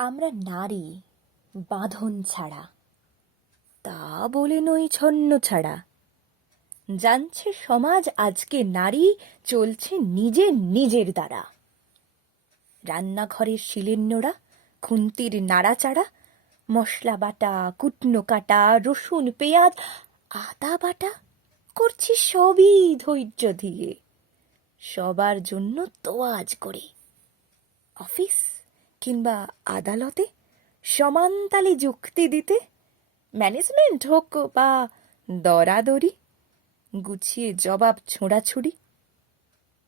আমরা নারী, বাঁধন ছাড়া। তা বলে নই ছন্ন ছাড়া। জানছে সমাজ আজকে নারী, চলছে নিজে নিজের দ্বারা। রান্নাঘরের শিলের নোড়া, খুন্তির নাড়াচাড়া, মশলা বাটা, কুটনো কাটা, রসুন, পেঁয়াজ, আদা বাটা, করছি সবই ধৈর্য দিয়ে সবার জন্য তোয়াজ করে। অফিস কিংবা আদালতে সমান তালে যুক্তি দিতে, ম্যানেজমেন্ট হোক বা দরাদরি, গুছিয়ে জবাব ছোঁড়াছুড়ি।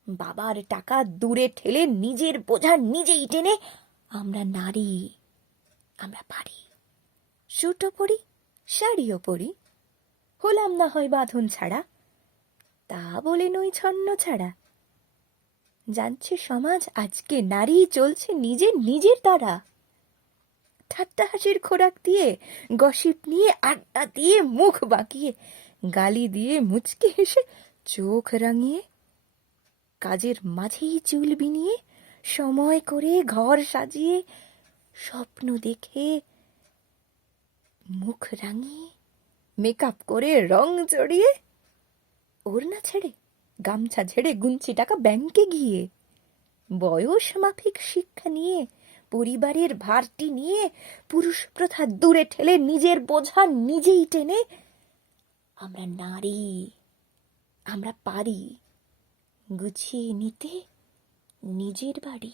বাবার টাকা দূরে ঠেলে নিজের বোঝা নিজেই টেনে আমরা নারী, আমরা পারি সুটো পরি, শাড়িও পরি। হলাম না হয় বাঁধন ছাড়া, তা বলে নই ছন্ন ছাড়া। জানছে সমাজ আজকে নারী চলছে নিজে নিজের দ্বারা। ঠাট্টা হাসির খোরাক দিয়ে, গসিপ নিয়ে, আড্ডা দিয়ে, মুখ বাঁকিয়ে, গালি দিয়ে, মুচকে হেসে, চোখ রাঙিয়ে, কাজের মাঝেই চুল বিনিয়ে, সময় করে ঘর সাজিয়ে, স্বপ্ন দেখে, মুখ রাঙিয়ে, মেকআপ করে, রং চড়িয়ে ওড়না ছেড়ে গামছা ঝেড়ে গুনছি টাকা ব্যাংকে গিয়ে, বয়স মাফিক শিক্ষা নিয়ে, পরিবারের ভারটি নিয়ে, পুরুষ প্রথা দূরে ঠেলে নিজের বোঝা নিজেই টেনে, আমরা নারী, আমরা পারি, গুছিয়ে নিতে নিজের বাড়ি।